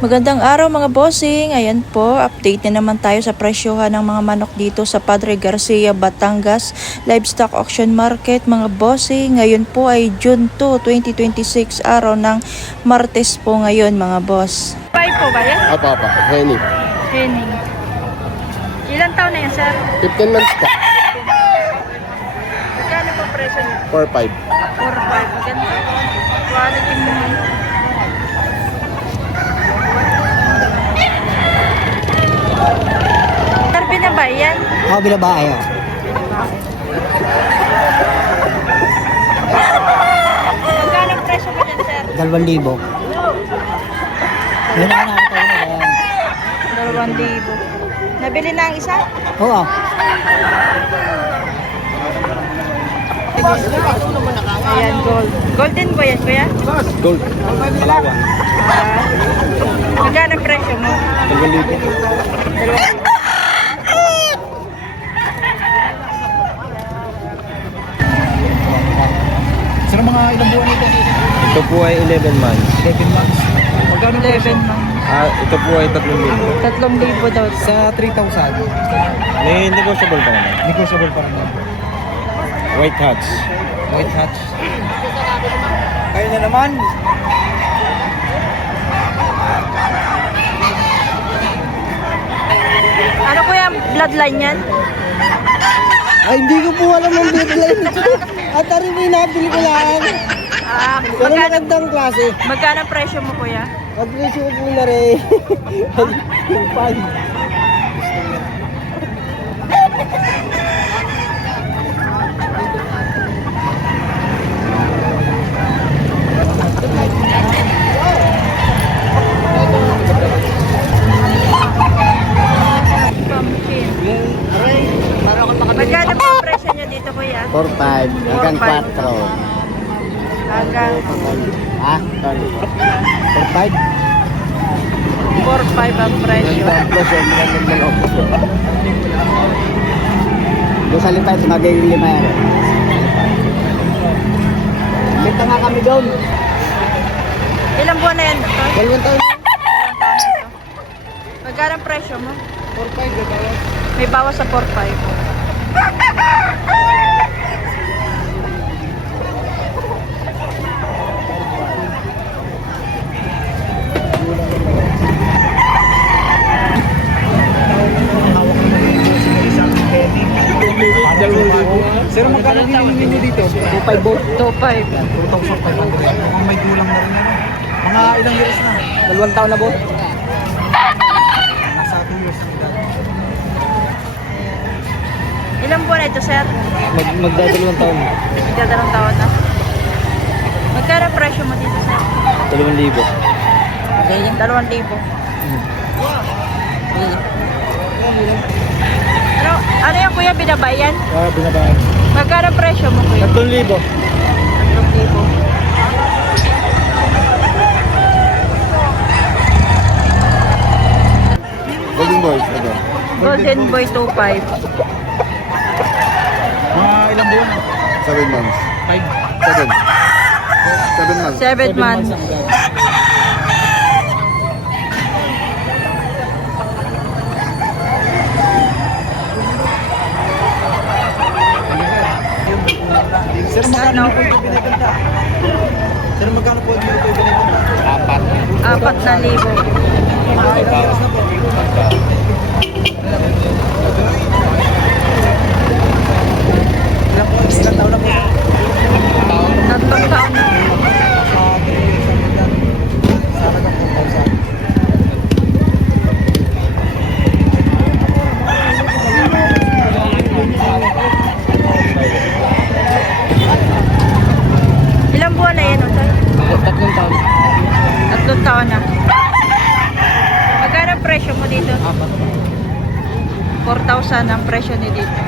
Magandang araw mga bossing. Ayan po, update na naman tayo sa presyohan ng mga manok dito sa Padre Garcia, Batangas Livestock Auction Market mga bossing. Ngayon po ay June 2, 2026, araw ng Martes po ngayon mga boss. Bye po ba yan? Apa, Henny. Henning. Ilang taon na yan, sir? 15 months pa. Magkano po presyo niya? 4-5. 4-5. Maganda. Quality mo. Sir, binabay yan? Oo, binabae oh. Magkano ang presyo mo dyan, sir? 2,000. Yun ang nakatawa na yan. 2,000. Nabili na ang isa? Oo. Ayan, gold. Golden po yan, kuya? Gold. Palawan. Magkano ang presyo mo? 2,000. Sino mga ilang buwan ito? Ito po ay 11 months. 11 months. Magkano 11 man. Ito po ay 3,000. 3,000 daw. Sa 3,000. May negotiable pa naman. Negotiable pa naman. White hats. White hatch. Kayo na naman. Ano kuya, bloodline yan? Ay, hindi ko po alam ang deadline. At rin mo nabili ko lang. Pero Magkano, magandang klase. magkano ang presyo mo kuya? Pag-presyo ko po na rin. Yung pan. Pumpkin. Magkano po ang presyo nyo dito kuya? 4,500 hanggang 4. Hanggang Ha? 4,500? 4,500 ang presyo. Doon sa lipay, magiging 5 yan. Kita nga kami doon. Ilang buwan na yan? Ito? 2 taon. Magkano ang presyo mo? 4,500. May bawas sa 4,500. Sir, magkano hinihingi niyo dito? 2,500 both. 2,500. 2,500. Mukhang may gulang na rin yan. Mga ilang years na? 2 taon na both. Nasa 2 years. Ilang buwan na ito sir? Magdadalawang taon. Magdadalawang taon na. Magkano ang presyo mo dito sir? 2,000. 2,000. Ano yung kuya binabayan? Binabayan. Magkano ang presyo mo kuya? 3,000. 3,000. Golden boys. Ito. Golden Boy 2,500. Mga ilang buwan na? 7 months. 5. 7 months. 7 months. Sir, magkano po ito binibenta? Sir, magkano po ito binibenta? 4,000. Ilang taon na po? 3 taon na. Ilang buwan na yan, Otoy? 3 taon. 3 taon na. Magkano ang presyo mo dito? 4,000 ang presyo ni dito.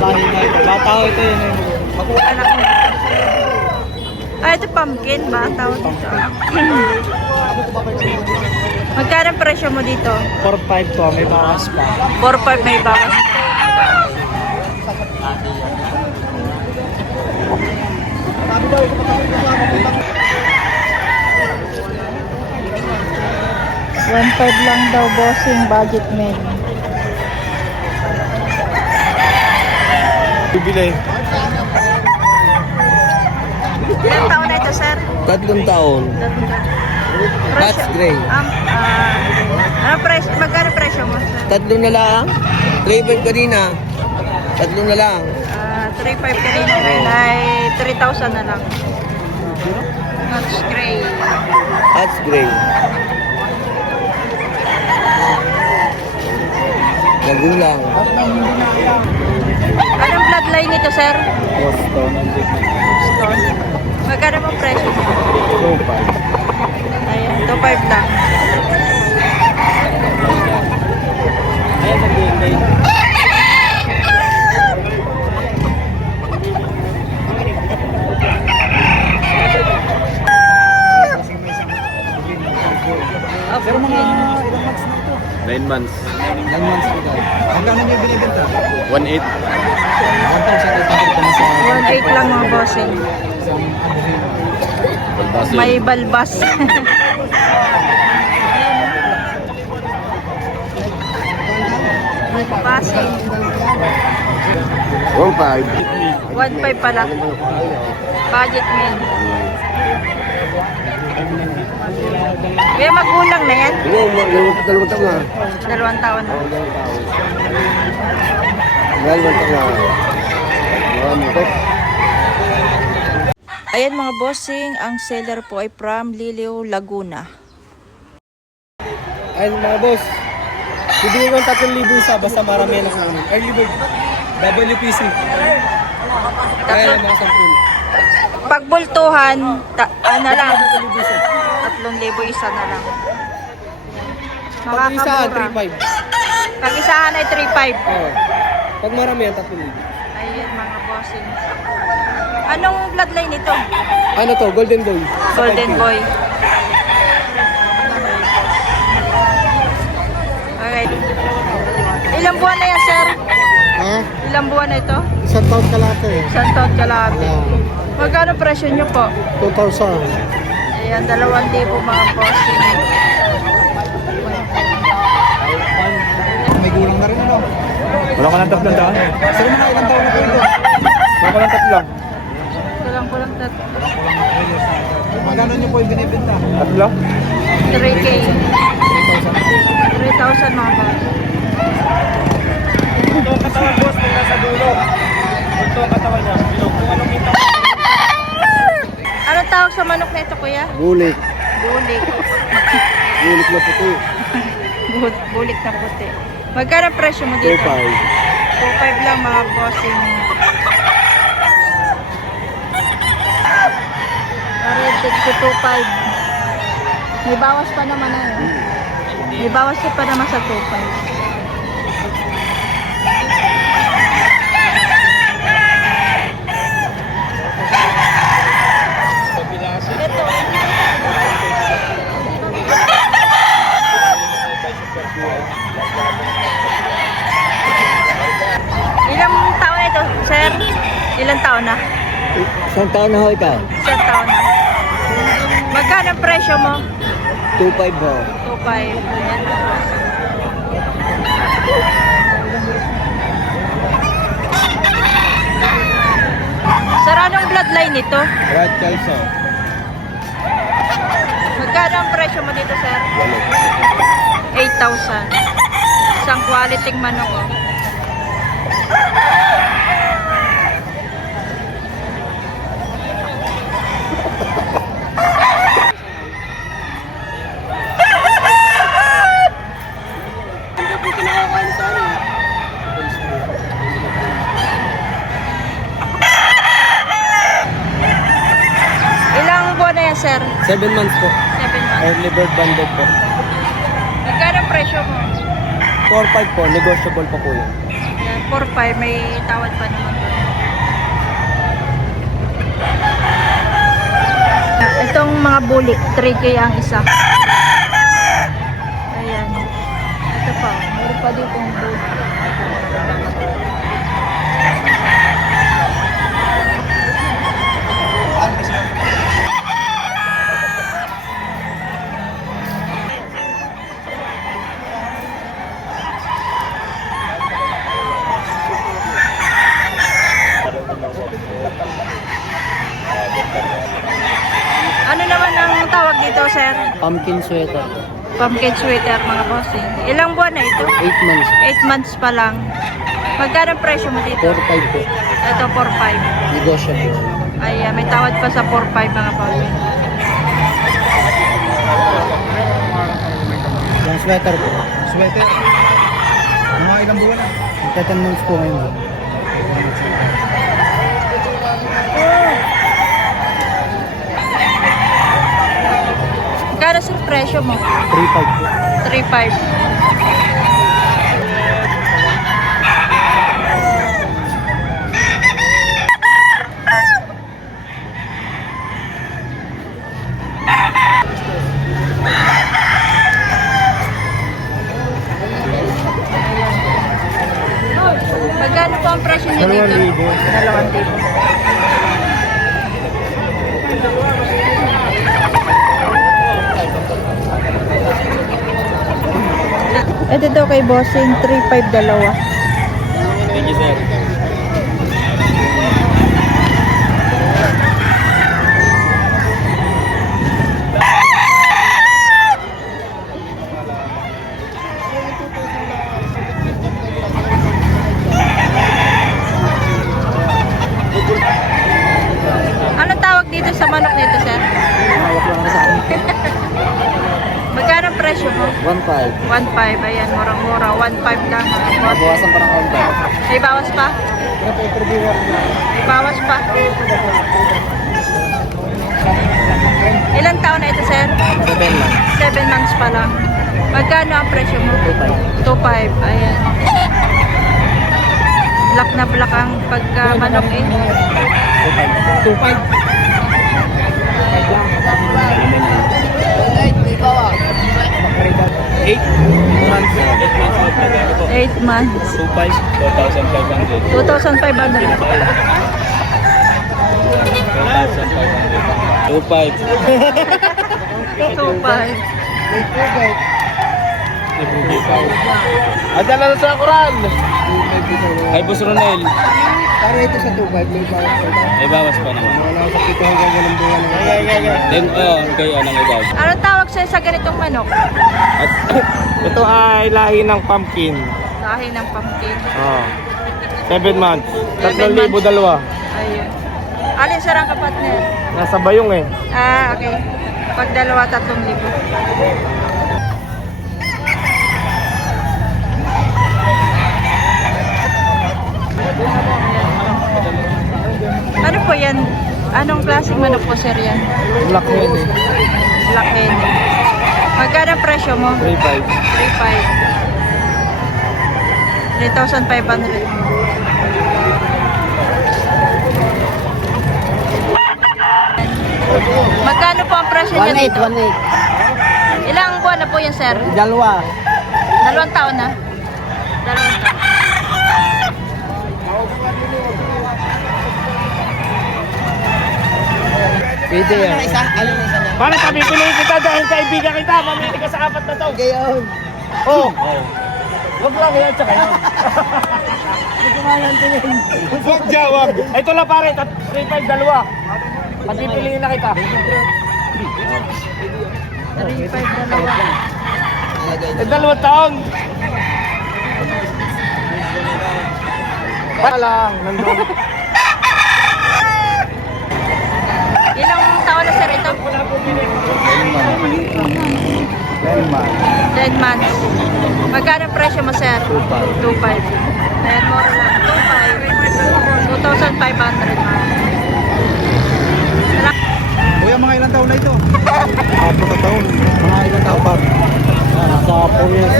Bata ko ito yun. Anak mo. Ito pumpkin ba? Tawag dito. Magkano ang presyo mo dito? 4.5 po, may bawas pa. 4-5 may bawas. $1.5 lang daw bossing budget men. Bibili. Ilang taon na ito, sir? 3 taon. That's gray. Ano presyo? Magkano presyo mo, sir? 3 na lang. 3.5 kanina. 3 na lang. 3.5 kanina ngayon ay 3,000 na lang. That's great. That's gray. Magulang. Anong bloodline nito, sir? Boston. Stone. Magkano mo presyo mo? 2.5. Ayan, 2.5 lang. Pero mga ilang months na ito? 9 months. 9 months na ito. Magkano niyo binibenta? 1.8. 1,800 pa na sa 1.8 lang mga bossing. May balbas. Passing. 1.5. 1.5 pala. Budget meal. Kaya magulang na yan. Dalawang taon na. 2 taon na. Dalawang taon na. Ayan mga bossing, ang seller po ay from Liliw, Laguna. Ayun mga boss. Bibigyan ko ng 3,000 isa basta marami na kunin. Early bird. WPC. Kaya mga 10. Pagbultuhan, ano lang, 3,000 isa. 3,000 isa na lang. Pag isa, Makakamura. 3,500. Pag isahan ay 3,500. Oo. Pag marami yan, 3,000. Ayan mga bossing. Anong bloodline ito? Ano to? Golden Boy. Golden Boy. Okay. Ilang buwan na yan, sir? Ha? Ilang buwan na ito? Isang taon kalate. Isang taon kalahati. Magkano presyo nyo po? 2,000. Ayan, 2,000 mga bossing. May gulang na rin ano? Wala ka ng 300? Sino mga ilang taon na po ito? Wala ka ng 3. Kulang-kulang Magkano niyo po yung binibenta? 3K. 3,000 mga boss. Ito ang katawan boss, kung nasa dulo. Ito ang katawan niya. Bilog. Kung anong kita. Anong tawag sa manok na ito, kuya? Bulik. Bulik. Bulik na puti. Bulik na puti. Magkano presyo mo dito? 2,500 lang mga bossing. Rated ko 2,500. May bawas pa naman na yun. May bawas pa naman sa 2,500. Ito. Ilang taon na ito, sir? Ilang taon na? Isang taon na ho ikaw? Isang taon na. Magkano ang presyo mo? 2,500 ho. 2,500. Ayan. Sir, anong bloodline nito? Red Kelso. Magkano ang presyo mo dito, sir? 8,000. Isang quality manok. Oh. Ilang buwan na yan, sir? 7 months po. 7 months. Early bird banded po. Magkano ang presyo mo? 4,500 po. Negotiable pa po yun. Yan, 4,500. May tawad pa naman doon. Itong mga bulik, 3K ang isa. ito pa. Meron pa dito yung boot. Ano naman ang tawag dito, sir? Pumpkin sweater. Pumpkin sweater, mga bossing. Ilang buwan na ito? 8 months. 8 months pa lang. Magkano ang presyo mo dito? 4-5 po. Ito, 4.5. Negotiable. Ay, may tawad pa sa 4.5 mga bossing. Yung sweater po. Sweater. Mga ilang buwan na? 10 months po ngayon. Magkano sa presyo mo? 3-5 po. 3.5. Magkano po ang presyo niyo dito? 2,000. Ito daw kay Bossing, 3.5 dalawa. Thank you, sir. Anong tawag dito sa manok nito, sir? Hawak lang na sa akin. Magkano ang presyo mo? 1-5. 1.5. Ayan, murang-mura. 1.5 lang. Bawasan pa ng kaunti. May bawas pa? May bawas pa. Ilang taon na ito, sir? 7 lang. 7 months pa lang. Magkano ang presyo mo? 2-5. 2.5. Ayan. Black na black ang pagka-manok eh. 2-5. 8 months. 8 months. 2.5, 4,500. 2,500. 2.5. 2.5. At na sa Quran. Ay, Boss Ronel. Para ito sa 2-5, may bawas pa. May bawas pa naman. Wala sa 7 hanggang 8 buwan. Then, kayo anong edad? Anong tawag sa'yo sa ganitong manok? At ito ay lahi ng pumpkin. Lahi ng pumpkin. 7 months. 7 months. 3,000 dalawa. Ayun. Alin sarang kapatner? Nasa bayong eh. Ah, okay. Pag dalawa, 3,000. Ano po yan? Anong klaseng manok po, sir, yan? Black head eh. Black hen. Magkano ang presyo mo? 3,500. 3,500. Magkano po ang presyo niya dito? 1-8. Ilang buwan na po yan, sir? Dalawa. 2 taon na? 2 taon. Pwede yan. Alin na isa niya? Bakit sabi piliin kita dahil kaibigan kita, mamili ka sa 4 na to. Gayon. Oh! Huwag lang yan sa kayo. Huwag jawab. Ito lang pare, 3,500 dalawa. Pagpipiliin na kita. 3,500 dalawa. 2 taon. Lang, nandun. Ilang taon na, sir, ito? 10 months. Magkano ang presyo mo, sir? 2.5. Ayan, more lang. 2.5. 2,500. Kuya, mga ilang taon na ito? 4 na taon. Mga ilang taon pa? Nasa 4 years.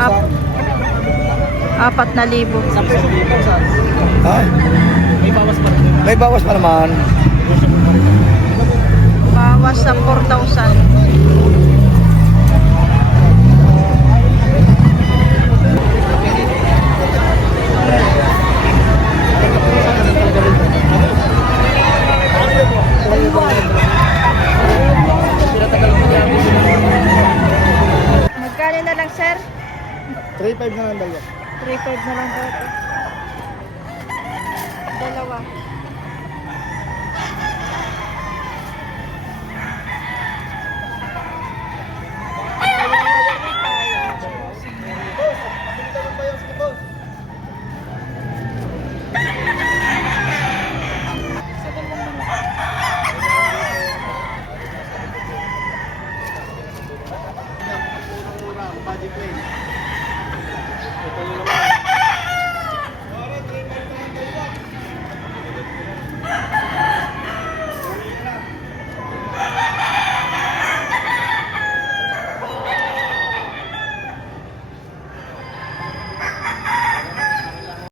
Up. 4,000. Ha? May bawas pa rin. May bawas pa naman. Bawas. bawas sa 4,000. Magkano na lang, sir? 3.5 na lang dalawa. 3,500 na lang po. Dalawa. Ito yung naman.